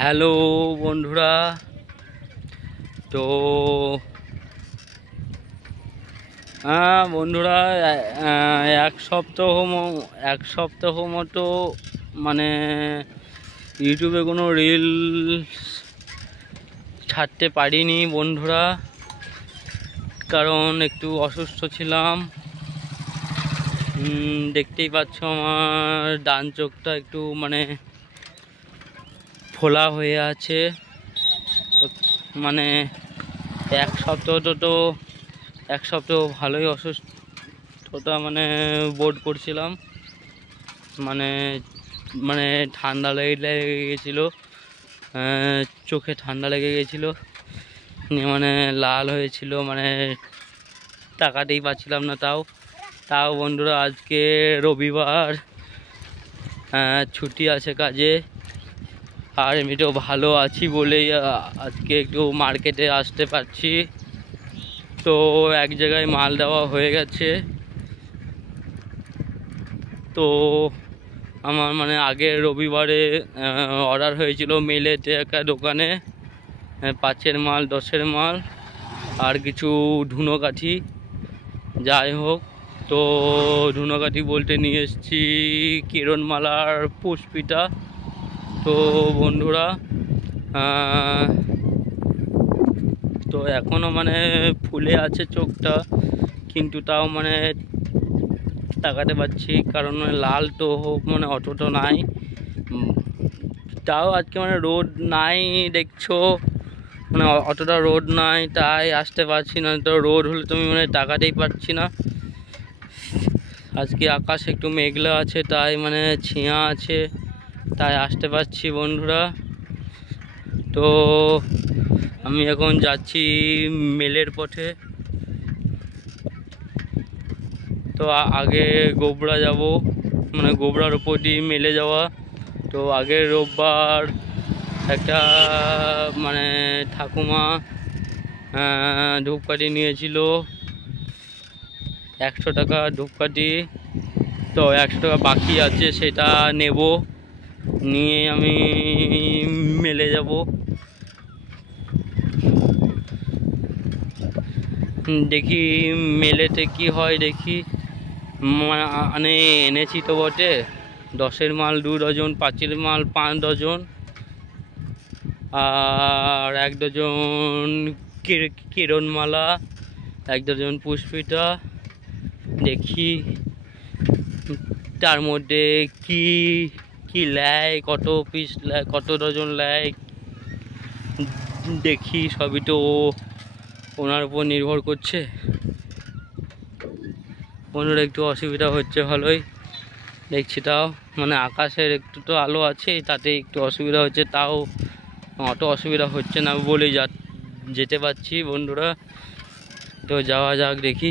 Hello বন্ধুরা, তো বন্ধুরা, এক সপ্তাহ মতো মানে ইউটিউবে কোনো রিল ছাড়তে পারিনি বন্ধুরা, কারণ একটু অসুস্থ ছিলাম। দেখতেই পাচ্ছ আমার ডান চোখটা একটু মানে ফোলা হয়ে আছে। মানে এক সপ্তাহ ভালোই অসুস্থতা মানে বোধ করছিলাম। মানে মানে ঠান্ডা লেগে গেছিলো, চোখে ঠান্ডা লেগে গেছিলো, মানে লাল হয়েছিল, মানে তাকাতেই পাচ্ছিলাম না। তাও বন্ধুরা, আজকে রবিবার, ছুটি আছে কাজে, আর এমনিতেও ভালো আছি বলেই আজকে একটু মার্কেটে আসতে পারছি। তো এক জায়গায় মাল দেওয়া হয়ে গেছে। তো আমার মানে আগের রবিবারে অর্ডার হয়েছিল মেলেতে একটা দোকানে, 5-এর মাল, 10-এর মাল আর কিছু ধুনোকাঠি। যাই হোক, তো ধুনোকাঠি বলতে নিয়ে এসেছি কিরণমালার পুষ্পিতা। তো বন্ধুরা, তো এখনও মানে ফুলে আছে চোখটা, কিন্তু তাও মানে তাকাতে পারছি, কারণ লাল তো মানে অতটা নাই। তাও আজকে মানে রোদ নাই, দেখছো মানে অতটা রোদ নাই, তাই আসতে পারছি না। তো রোদ হলে তুমি মানে তাকাতেই পারছি না। আজকে আকাশ একটু মেঘলা আছে, তাই মানে ছিয়া আছে, তাই আসতে পারছি বন্ধুরা। তো আমি এখন যাচ্ছি মেলের পথে। তো আগে গোবরা যাব, মানে গোবরার উপর দিয়ে মেলে যাওয়া। তো আগের রোববার একটা মানে ঠাকুমা ধূপকাঠি নিয়েছিল, 100 টাকা ধূপকাঠি। তো 100 টাকা বাকি আছে, সেটা নেব, নিয়ে আমি মেলে যাব। দেখি মেলেতে কি হয়, দেখি। মানে এনেছি তো বটে, 10-এর মাল 2 ডজন, 5-এর মাল 5 ডজন, আর 1 ডজন কিরণমালা, 1 ডজন পুষ্পিতা। দেখি তার মধ্যে কি কি লেয়, কত পিস লেয়, কত ডজন লেয়, দেখি। সবই তো ওনার উপর নির্ভর করছে। ওনার একটু অসুবিধা হচ্ছে ভালোই দেখছি, তাও মানে আকাশের একটু তো আলো আছে, তাতে একটু অসুবিধা হচ্ছে, তাও অত অসুবিধা হচ্ছে না বলেই যেতে পারছি বন্ধুরা। তো যাওয়া যাক, দেখি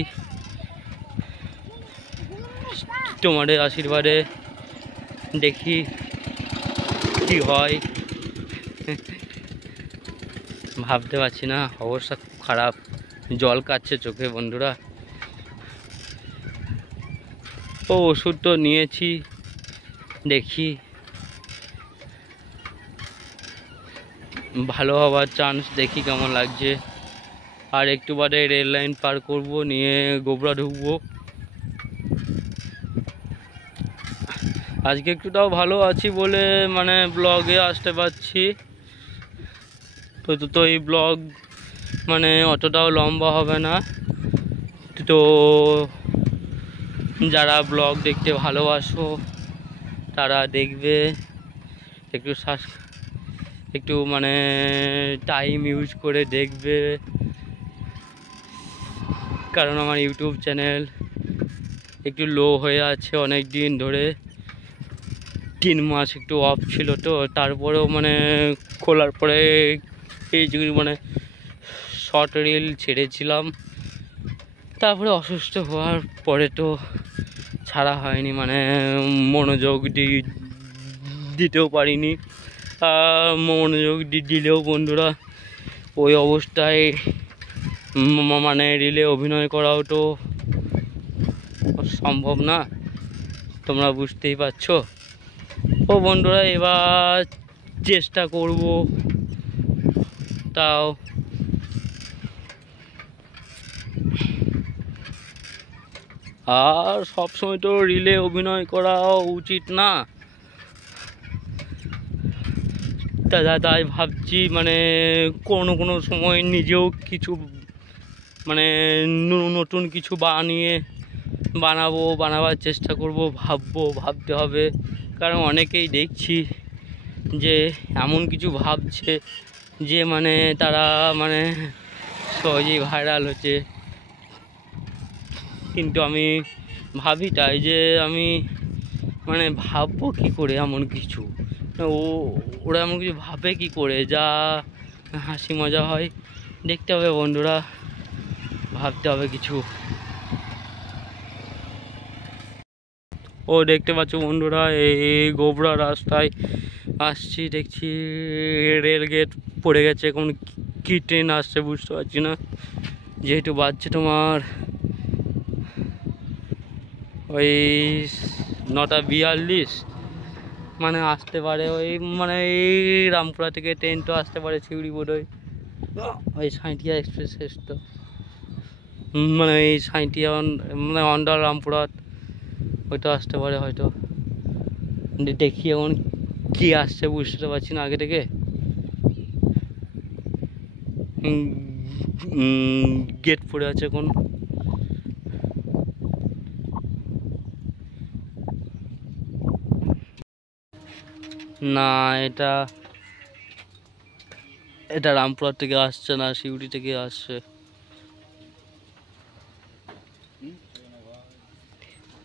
তোমাদের আশীর্বাদে দেখি কি হয়। ভাবতে পারছি না, অবস্থা খুব খারাপ, জল কাটছে চোখে বন্ধুরা। ও ওষুধ তো নিয়েছি, দেখি ভালো হওয়ার চান্স, দেখি কেমন লাগছে। আর একটু বাদে রেল লাইন পার করব, নিয়ে গোবরা ঢুকবো। আজকে একটু তাও ভালো আছি বলে মানে ব্লগে আসতে পারছি। তো এই ব্লগ মানে অতটাও লম্বা হবে না। তো যারা ব্লগ দেখতে ভালোবাসো তারা দেখবে, একটু মানে টাইম ইউজ করে দেখবে, কারণ আমার ইউটিউব চ্যানেল একটু লো হয়ে আছে অনেক দিন ধরে। 3 মাস একটু অফ ছিল, তো তারপরেও মানে খোলার পরে এই মানে শর্ট রিল ছেড়েছিলাম। তারপরে অসুস্থ হওয়ার পরে তো ছাড়া হয়নি, মানে মনোযোগ দিতেও পারিনি। মনোযোগ দিলেও বন্ধুরা ওই অবস্থায় মানে রিলে অভিনয় করাও তো সম্ভব না, তোমরা বুঝতেই পারছো। ও বন্ধুরা, এবার চেষ্টা করব, তাও আর সবসময় তো রিলে অভিনয় করা উচিত না, তাই ভাবছি মানে কোনো সময় নিজেও কিছু মানে নতুন কিছু বানাবার চেষ্টা করব, ভাবতে হবে। কারণ অনেকেই দেখছি যে এমন কিছু ভাবছে যে মানে তারা মানে সহজেই ভাইরাল হচ্ছে, কিন্তু আমি ভাবি তাই যে আমি মানে ভাববো কী করে এমন কিছু, ওরা এমন কিছু ভাবে কি করে যা হাসি মজা হয়। দেখতে হবে বন্ধুরা, ভাবতে হবে কিছু। ও দেখতে পাচ্ছ বন্ধুরা, এই গোবরা রাস্তায় আসছি, দেখছি রেল গেট পড়ে গেছে। এখন কি ট্রেন আসছে বুঝতে পারছি না, যেহেতু বাজছে তোমার ওই 9:42, মানে আসতে পারে ওই মানে এই রামপুরা থেকে ট্রেন তো আসতে পারে শিউড়ি বোধহয়, ওই সাঁইথিয়া এক্সপ্রেস তো মানে এই সাঁইথিয়া মানে অন্ডাল রামপুরহাট ওইটা আসতে পারে হয়তো। দেখি এখন কি আসছে বুঝতে পারছি না আগে থেকে। গেট পড়ে আছে এখন, না এটা রামপুরহাট থেকে আসছে না, শিউড়ি থেকে আসছে,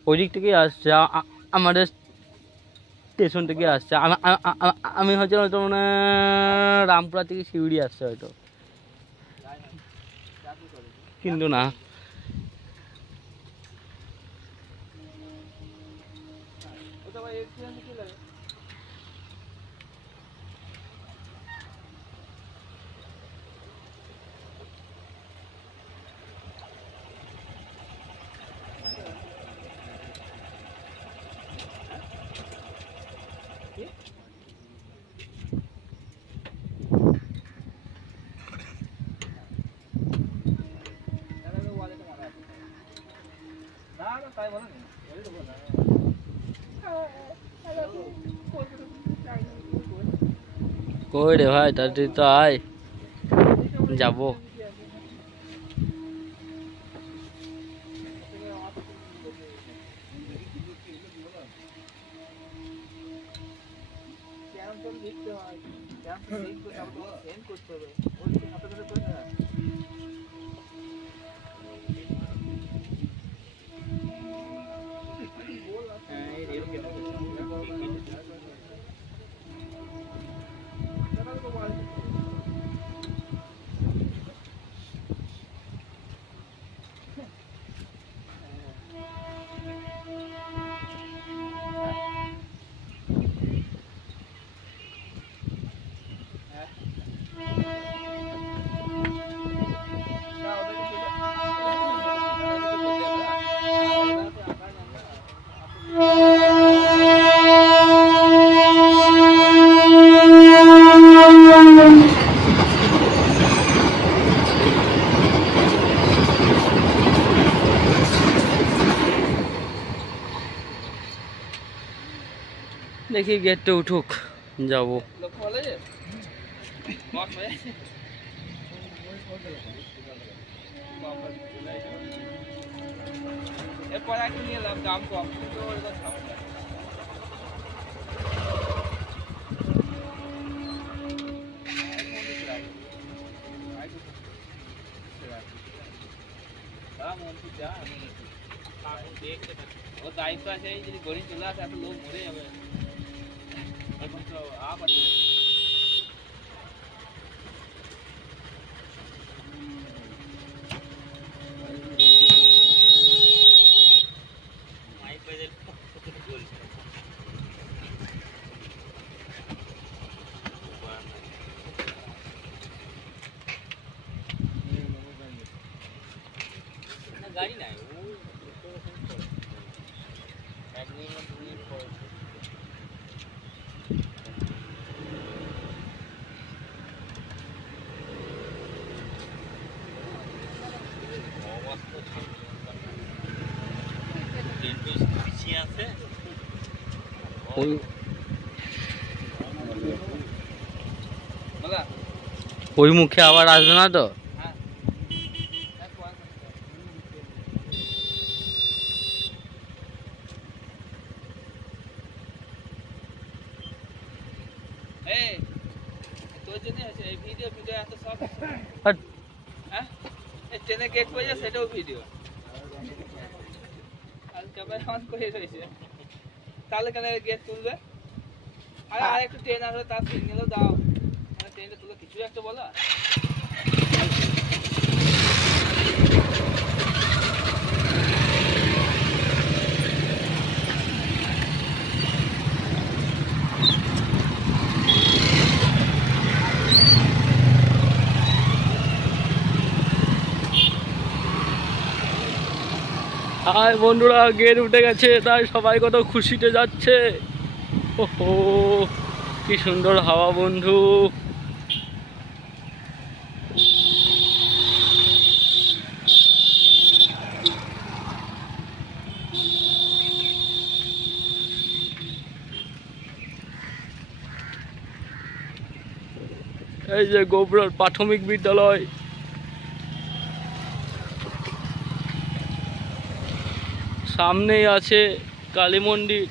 ওই দিক থেকে আসছে, আমাদের স্টেশন থেকে আসছে। আমি হয়তো মানে রামপুরহাট থেকে শিউড়ি আসছে হয়তো, কিন্তু না। কই রে ভাই, তাড়াতাড়ি তো আয়, যাবো। দেখি গেটটা উঠুক, যাবো। ও দায়িত্ব আছে, যদি গড়ি চলে আসে এত লোক মরে যাবে। आप गाड़ी ना ওই মুখে আবার আসবে না তো? সেটাও ভিডিও আর ক্যামেরা অন করে রয়েছে, তাহলে কেন গেট তুলবে? আর একটু ট্রেন আসবে, তার সিগন্যালও দাও, মানে ট্রেনটা তুলে কিছু একটা বলো। হাই বন্ধুরা, গেট উঠে গেছে, তাই সবাই কত খুশিতে যাচ্ছে। ওহো, কি সুন্দর হাওয়া বন্ধু। এই যে গোবরার প্রাথমিক বিদ্যালয়, সামনেই আছে কালী মন্দির।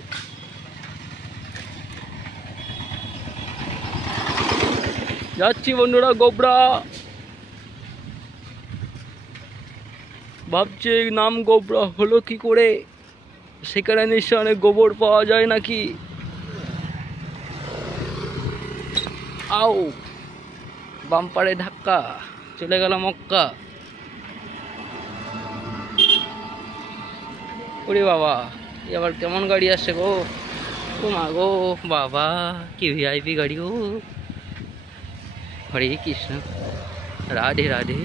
যাচ্ছি বন্ধুরা গোবরা। ভাবছি নাম গোবরা হলো কি করে, সেখানে নিশ্চয় অনেক গোবর পাওয়া যায় নাকি। আও, বাম্পারে ধাক্কা, চলে গেল মক্কা। ওরে বাবা, এবার কেমন গাড়ি আসছে গো, ও মা গো বাবা, কি ভিআইপি গাড়ি গো। হরে কৃষ্ণ, রাধে রাধে।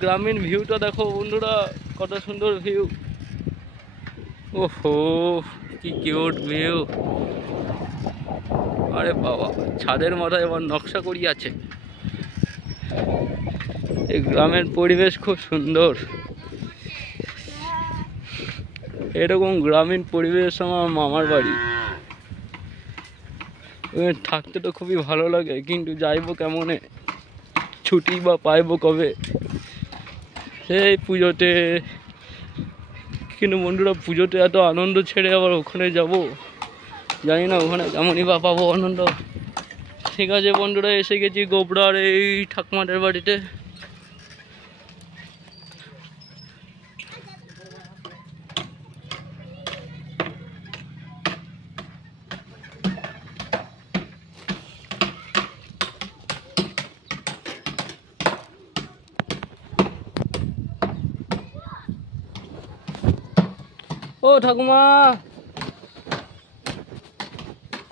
গ্রামীণ ভিউটা দেখো বন্ধুরা, কত সুন্দর ভিউ। ওহো, কি কিউট ভিউ। আরে বাবা, ছাদের মাথায় এবার নকশা করি আছে। এই গ্রামের পরিবেশ খুব সুন্দর। এরকম গ্রামীণ পরিবেশ আমার মামার বাড়ি। থাকতে তো খুবই ভালো লাগে, কিন্তু যাইবো কেমনে, ছুটি বা পাইবো কবে, সেই পুজোতে। কিন্তু বন্ধুরা, পুজোতে এত আনন্দ ছেড়ে আবার ওখানে যাব, জানি না ওখানে কেমনই বা পাবো আনন্দ। ঠিক আছে বন্ধুরা, এসে গেছি গোবরার এই ঠাকুমাদের বাড়িতে। ও ঠাকুমা,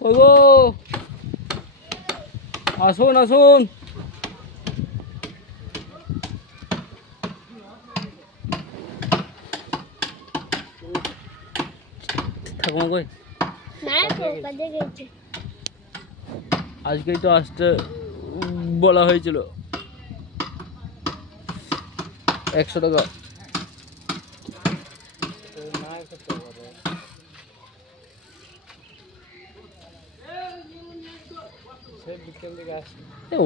কই গো, আসুন আসুন। ঠাকুমা কই? আজকেই তো আসতে বলা হয়েছিল। 100 টাকা।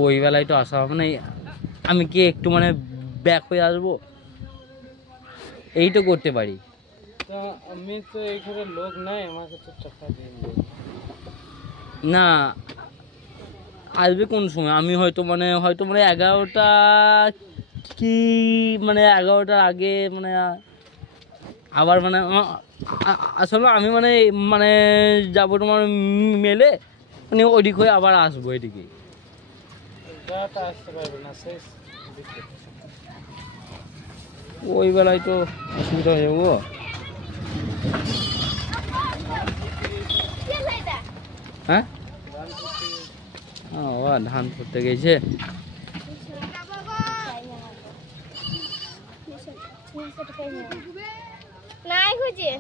ওই বেলায় তো আসা হবে না, আমি কি একটু মানে ব্যাক হয়ে আসবো, এই তো করতে পারি। আমি তো এখানে লোক নাই, আমাকে তো টাকা দিন না। আসবে কোন সময়? আমি হয়তো মানে 11টা কি মানে 11টার আগে মানে আবার মানে আসলে আমি মানে যাবো তোমার মেলে, মানে ওইদিক হয়ে আবার আসবো এদিকে। আসতে পারবে না, ওই বেলায় তো অসুবিধা হয়ে যাবো। হ্যাঁ, ধান করতে গেছে। নাই খুঁজে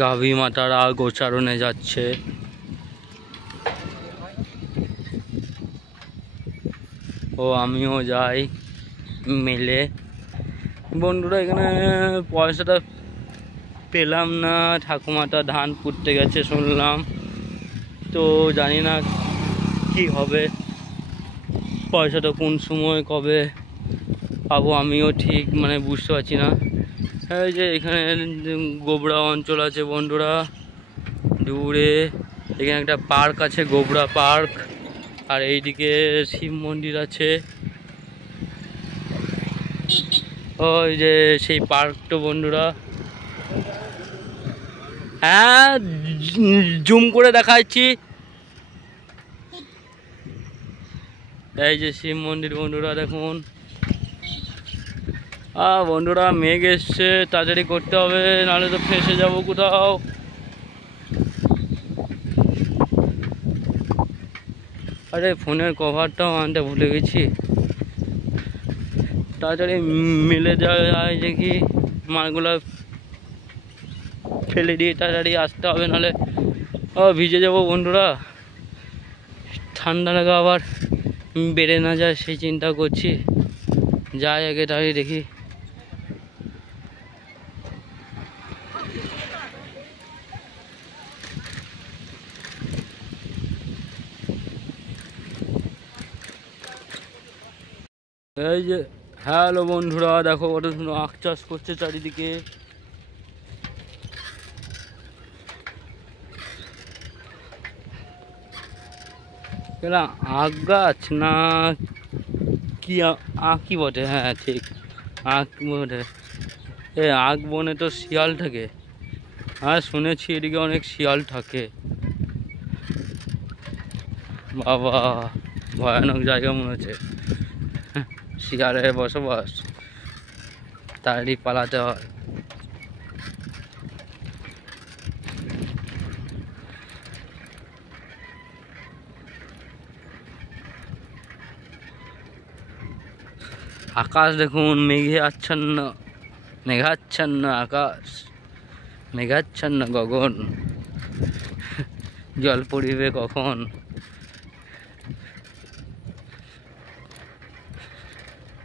গাভী মাতারা গোচারণে যাচ্ছে। ও আমিও যাই মেলে। বন্ধুরা এখানে পয়সাটা পেলাম না, ঠাকুমাটা ধান পুঁততে গেছে শুনলাম, তো জানি না কি হবে, পয়সাটা কোন সময় কবে পাবো আমিও ঠিক মানে বুঝতে পারছি না। এই যে এখানে গোবরা অঞ্চল আছে বন্ধুরা, দূরে এখানে একটা পার্ক আছে, গোবরা পার্ক, আর এইদিকে শিব মন্দির আছে। ওই যে সেই পার্কটা বন্ধুরা, হ্যাঁ জুম করে দেখাচ্ছি। এই যে শিব মন্দির বন্ধুরা দেখুন। বন্ধুরা মেঘ এসছে, তাড়াতাড়ি করতে হবে, নাহলে তো ফেঁসে যাবো কোথাও। আরে ফোনের কভারটাও আনতে ভুলে গেছি, তাড়াতাড়ি মিলে যায় যে কি মালগুলো ফেলে দিয়ে তাড়াতাড়ি আসতে হবে, নাহলে ভিজে যাবো বন্ধুরা। ঠান্ডা লাগা আবার বেড়ে না যায় সেই চিন্তা করছি। যাই আগে তাড়াতাড়ি দেখি। এই যে হ্যালো বন্ধুরা, দেখো কত সুন্দর আখ চাষ করছে চারিদিকে। এরা আখ গাছ না কি আখ কি বটে? হ্যাঁ ঠিক আখ বটে। আখ বনে তো শিয়াল থাকে, হ্যাঁ শুনেছি এদিকে অনেক শিয়াল থাকে। বাবা ভয়ানক জায়গা মনে হচ্ছে, শিয়ালের বসবাস, তাড়াতাড়ি পালাতে হয়। আকাশ দেখুন মেঘে আচ্ছন্ন, মেঘাচ্ছন্ন আকাশ, মেঘাচ্ছন্ন গগন, জল পড়িবে কখন।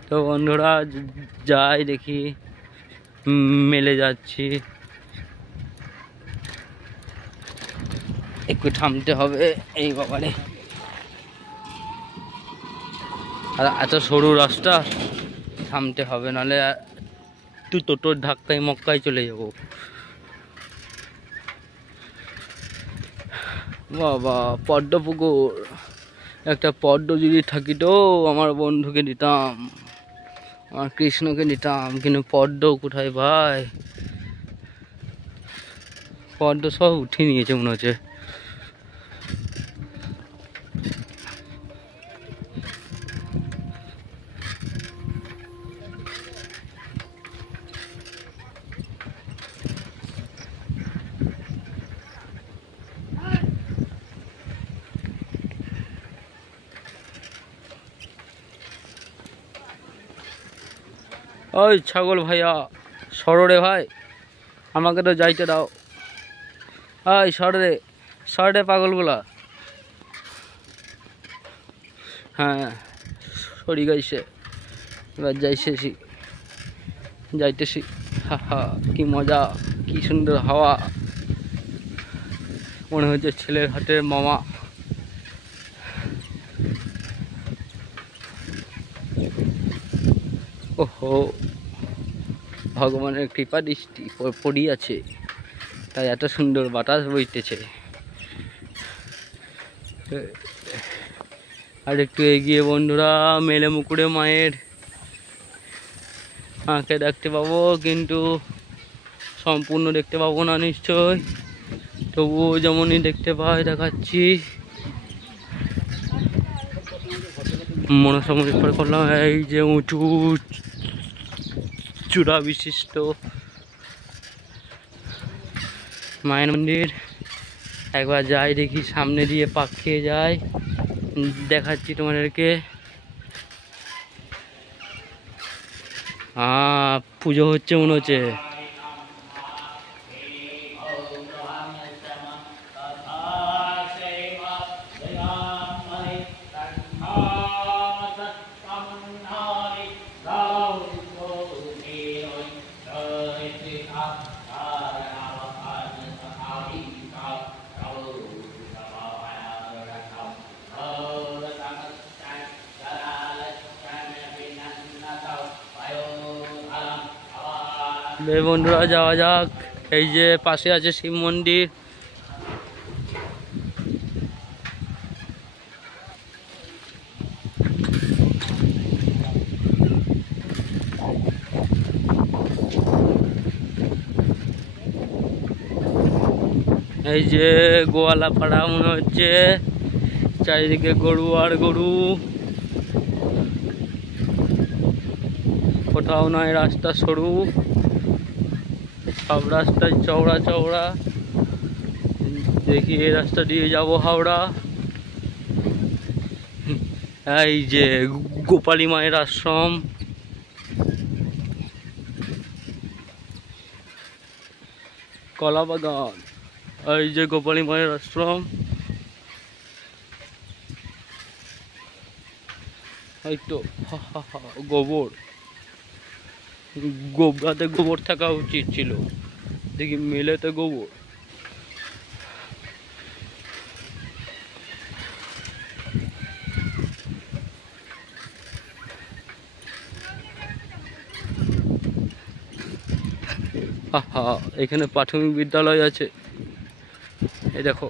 তো বন্ধুরা যাই দেখি, মেলে যাচ্ছি, একটু থামতে হবে। এই বাবারে, আর এত সরু রাস্তা, থামতে হবে, নাহলে তুই টোটোর ধাক্কায় মক্কায় চলে যাব। বাবা পদ্ম পুকুর, একটা পদ্ম যদি থাকিত আমার বন্ধুকে দিতাম, আমার কৃষ্ণকে নিতাম, কিন্তু পদ্ম কোথায় ভাই? পদ্ম সব উঠিয়ে নিয়েছে মনে হচ্ছে। ওই ছাগল ভাইয়া সরো ভাই, আমাকে তো যাইতে দাও। ওই সরে সরে পাগলগুলা, হ্যাঁ সরি গাইছে, এবার যাইতেছি যাইতেছি। হা হা কি মজা, কি সুন্দর হাওয়া, মনে হচ্ছে ছেলের হাতের মামা। ওহো ভগবানের কৃপা দৃষ্টি পড়িয়াছে, তাই এত সুন্দর বাতাস বইতেছে। আর একটু এগিয়ে বন্ধুরা মেলে মুকুড়ে মায়ের আঁকে দেখতে পাবো, কিন্তু সম্পূর্ণ দেখতে পাবো না নিশ্চয়, তবুও যেমনই দেখতে পাই দেখাচ্ছি। মনসামুড়ি করে করলাম, এই যে উঁচু চূড়া বিশিষ্ট মায়ের মন্দির একবার যাই দেখি, সামনে দিয়ে পাক খেয়ে যায়, দেখাচ্ছি তোমাদেরকে। পুজো হচ্ছে মনে হচ্ছে। বন্ধুরা যাওয়া যাক। এই যে পাশে আছে শিব মন্দির। এই যে গোয়ালা পাড়া মনে হচ্ছে, চারিদিকে গরু আর গরু, কোথাও নয় রাস্তা সরু, সব রাস্তায় চওড়া চওড়া। দেখি এই রাস্তা দিয়ে যাব হাওড়া। এই যে গোপালী মায়ের আশ্রম, কলা বাগান। এই যে গোপালী মায়ের আশ্রম, এই তো গোবর, গোবরাতে গোবর থাকা উচিত ছিল, দেখি মেলেতে গোবর। এখানে প্রাথমিক বিদ্যালয় আছে, এই দেখো।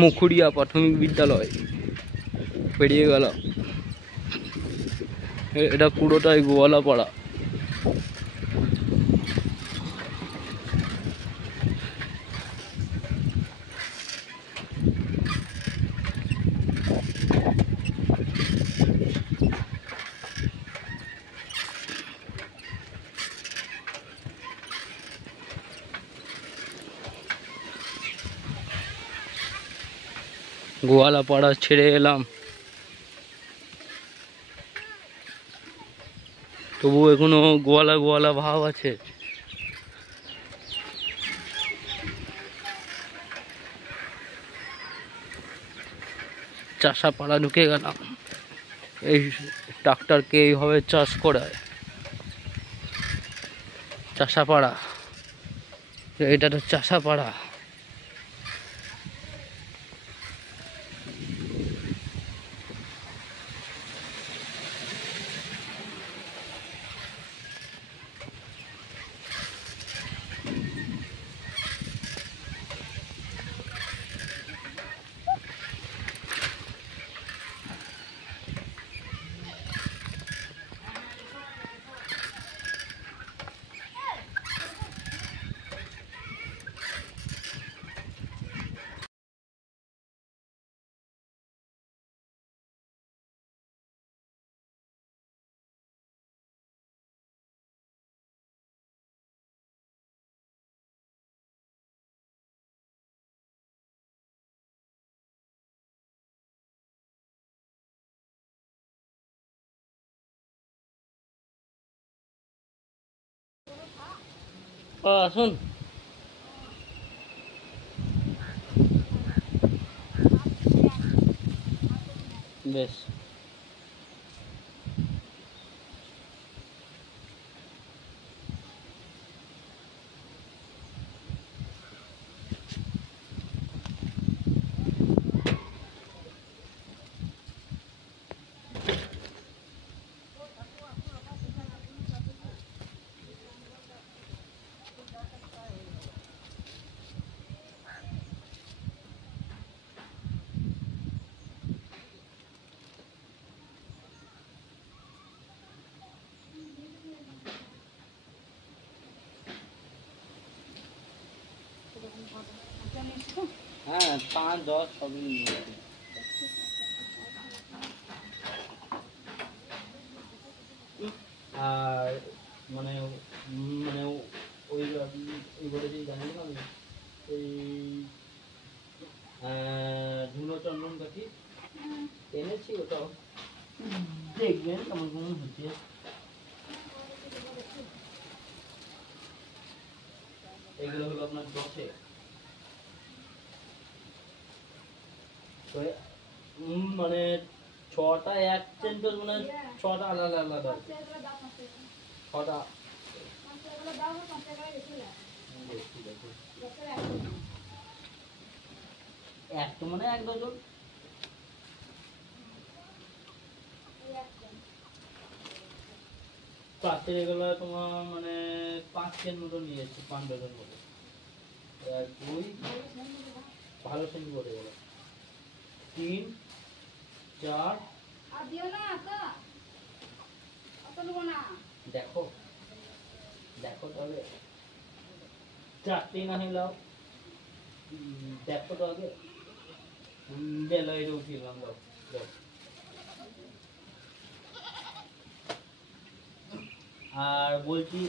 মুখুড়িয়া প্রাথমিক বিদ্যালয় পেরিয়ে গেল। এটা পুরোটাই গোয়ালা পাড়া। গোয়ালা পাড়া ছেড়ে এলাম, তবু এখনো গোয়ালা গোয়ালা ভাব আছে। চাষাপাড়া ঢুকে গেলাম। এই ট্রাক্টরকে এইভাবে চাষ করায়, চাষাপাড়া। এটা তো চাষাপাড়া। আসুন। বেশ, হ্যাঁ 5-10 সবই নিয়েছি। আর মানে মানে ওই বলে যে জানি না আমি ওই ধুলো চন্দন কাঠি এনেছি, ওটাও দেখবেন কেমন কেমন হচ্ছে। এগুলো হলো আপনার 10-এ, মানে 6টা এক সেন্টার, মানে 6টা আলাদা আলাদা 6টা। একটা মানে 1 ডজন। প্লাস্টিক এগুলো তোমার মানে 5 কেন মতো নিয়েছি, 5 ডজন মতো। আর 2 ভালো সেন্ট করে গেল, 3 4 আর দিও না আকা অত নেব না। দেখো দেখো তবে 4টেই না হইলাও, দেখো তো আগে বেলা এটা উঠিলাম। দাও দাও। আর বলছি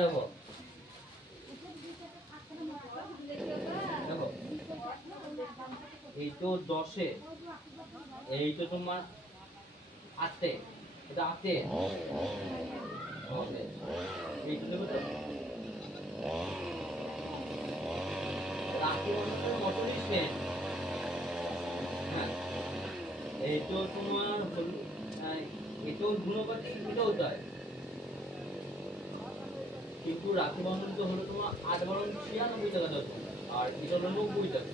দেখো দেখো এই তো 10-এ, এই তো তোমার 8-এ, এটা 8-এ এই তো রাখি মানুষের মতনই সেম। হ্যাঁ এই তো তোমার এটাও গুণপাতি, এটাও তাই, কিন্তু রাখি বন্ধন তো হলো তোমার 8-96 টাকা দাম, আর এটা হলো 90 টাকা।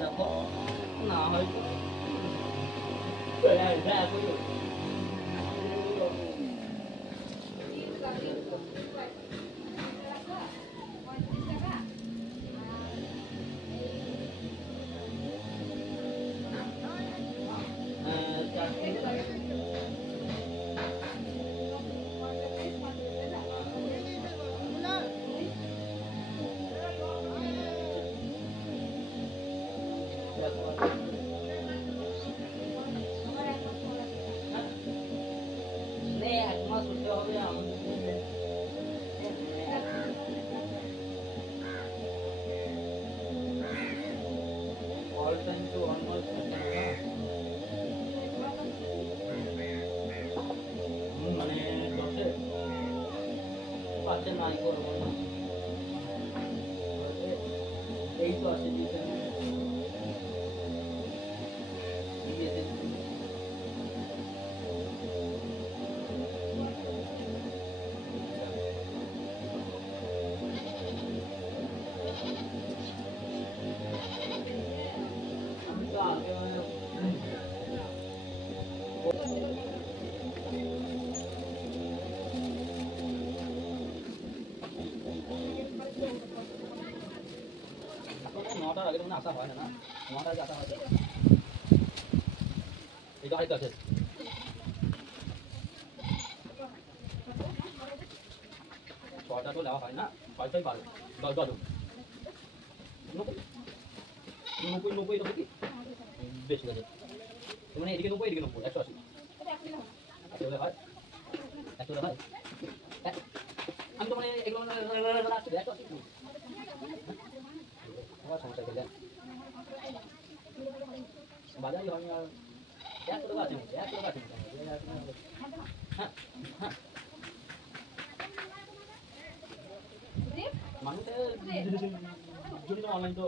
দেখো না হয়তো মানে 10-এ 5-এ নাই করবো না, এই তো আছে দিতে নটার আগে মানে আসা হয় না, 9টার আগে আসা হয়। এই তো আরেকটা আছে, ছটা তো দেওয়া হয় না, 6-6 12 10 90 90 এটা কি বেশি আছে, মানে এদিকে 90 এদিকে 90 180 100 হয় 100 হয়। আমি তো মানে এগুলো রাখছি 180 আমার সমস্যা গেলে বাজারই হয় আর 100 টাকা আছে, 100 টাকা আছে। হ্যাঁ হ্যাঁ মানুষের জন্য অনলাইন তো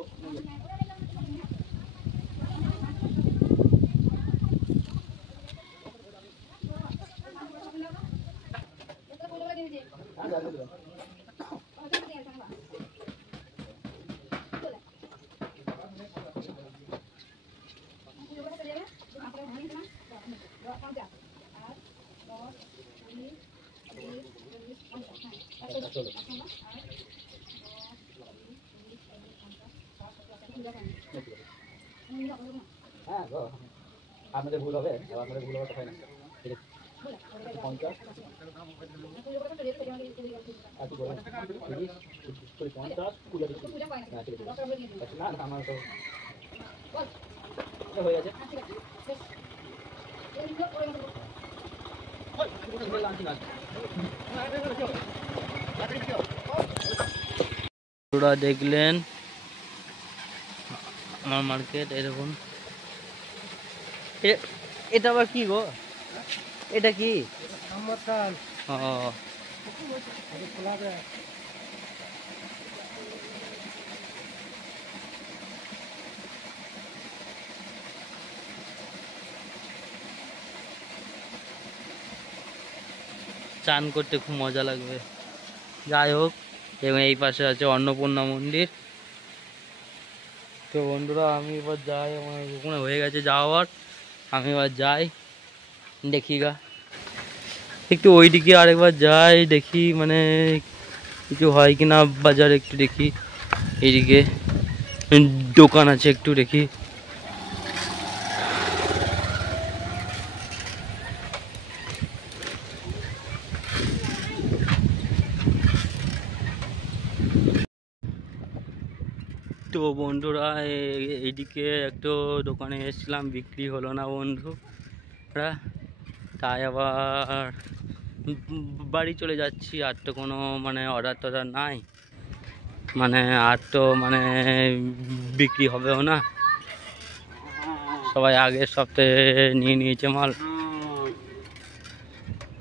আপনাদের ভুল হবে, আপনাদের ভুল হবে কোথায় না। ঠিক আছে 50 আর কি বলেন 30 50 পূজা দিচ্ছি। হ্যাঁ ঠিক আছে না আমার তো হয়ে গেছে। বন্ধুরা দেখলেন আমার মার্কেট এরকম। এটা আবার কি গো? এটা কি? ও চান করতে খুব মজা লাগবে। যাই হোক, এবং এই পাশে আছে অন্নপূর্ণা মন্দির। তো বন্ধুরা আমি এবার যাই, আমার ওখানে হয়ে গেছে যাওয়ার, আমি এবার যাই দেখি গা একটু ওইদিকে আরেকবার যাই, দেখি মানে কিছু হয় কি না বাজার, একটু দেখি এইদিকে দোকান আছে একটু দেখি। তো বন্ধুরা এইদিকে একটু দোকানে এসেছিলাম, বিক্রি হলো না বন্ধুরা, তাই আবার বাড়ি চলে যাচ্ছি। আর তো কোনো মানে অর্ডার টর্ডার নাই, মানে আর তো মানে বিক্রি হবেও না, সবাই আগের সপ্তাহে নিয়ে নিয়েছে মাল।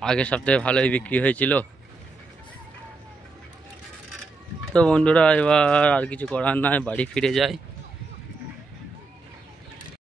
আগের সপ্তাহে ভালোই বিক্রি হয়েছিল। তো বন্ধুরা এবার আর কিছু করার নাই, বাড়ি ফিরে যাই।